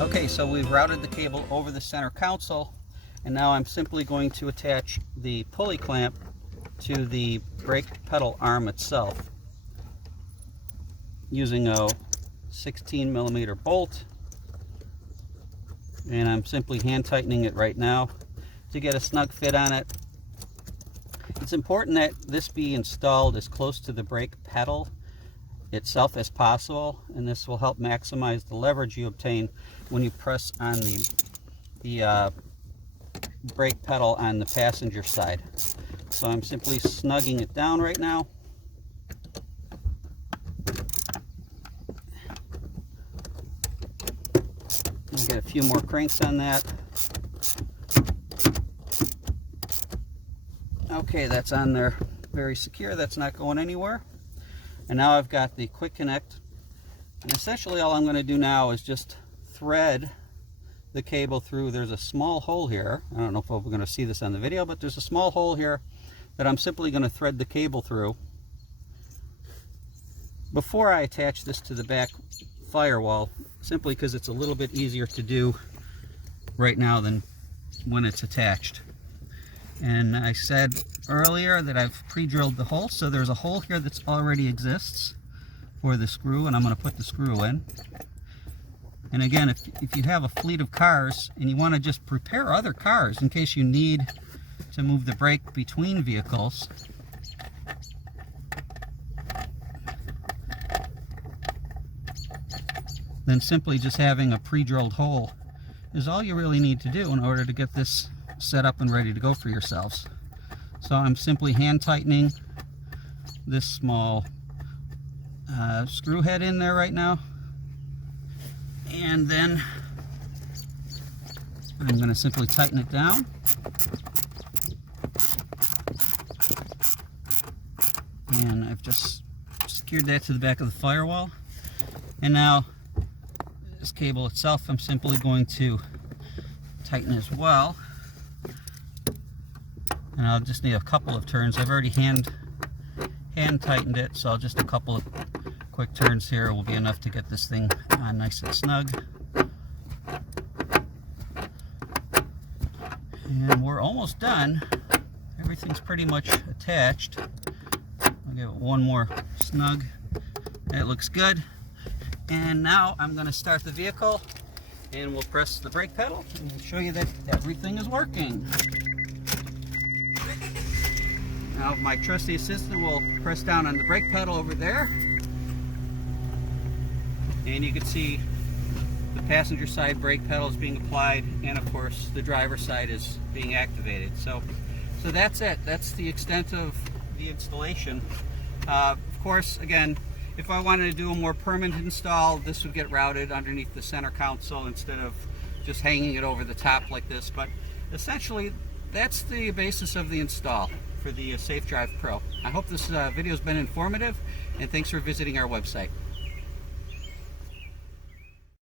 Okay, so we've routed the cable over the center console, and now I'm simply going to attach the pulley clamp to the brake pedal arm itself using a 16mm bolt, and I'm simply hand tightening it right now to get a snug fit on it. It's important that this be installed as close to the brake pedal itself as possible, and this will help maximize the leverage you obtain when you press on the brake pedal on the passenger side. So I'm simply snugging it down right now. I'll get a few more cranks on that. Okay, that's on there very secure. That's not going anywhere. And now I've got the QuickConnect, and essentially all I'm going to do now is just thread the cable through. There's a small hole here. I don't know if we're going to see this on the video, but there's a small hole here that I'm simply going to thread the cable through before I attach this to the back firewall, simply because it's a little bit easier to do right now than when it's attached. And I said earlier that I've pre-drilled the hole, so there's a hole here that already exists for the screw, and I'm going to put the screw in. And again, if you have a fleet of cars and you want to just prepare other cars in case you need to move the brake between vehicles, then simply just having a pre-drilled hole is all you really need to do in order to get this set up and ready to go for yourselves. So I'm simply hand tightening this small screw head in there right now, and then I'm going to simply tighten it down. And I've just secured that to the back of the firewall. And now this cable itself I'm simply going to tighten as well. And I'll just need a couple of turns. I've already hand tightened it, so just a couple of quick turns here will be enough to get this thing on nice and snug. And we're almost done. Everything's pretty much attached. I'll give it one more snug. That looks good. And now I'm going to start the vehicle, and we'll press the brake pedal and show you that everything is working. Now my trusty assistant will press down on the brake pedal over there, and you can see the passenger side brake pedal is being applied, and of course the driver side is being activated. So that's it. That's the extent of the installation. Of course, again, if I wanted to do a more permanent install, this would get routed underneath the center console instead of just hanging it over the top like this. But essentially, that's the basis of the install for the SAFEDRIVE Pro. I hope this video has been informative, and thanks for visiting our website.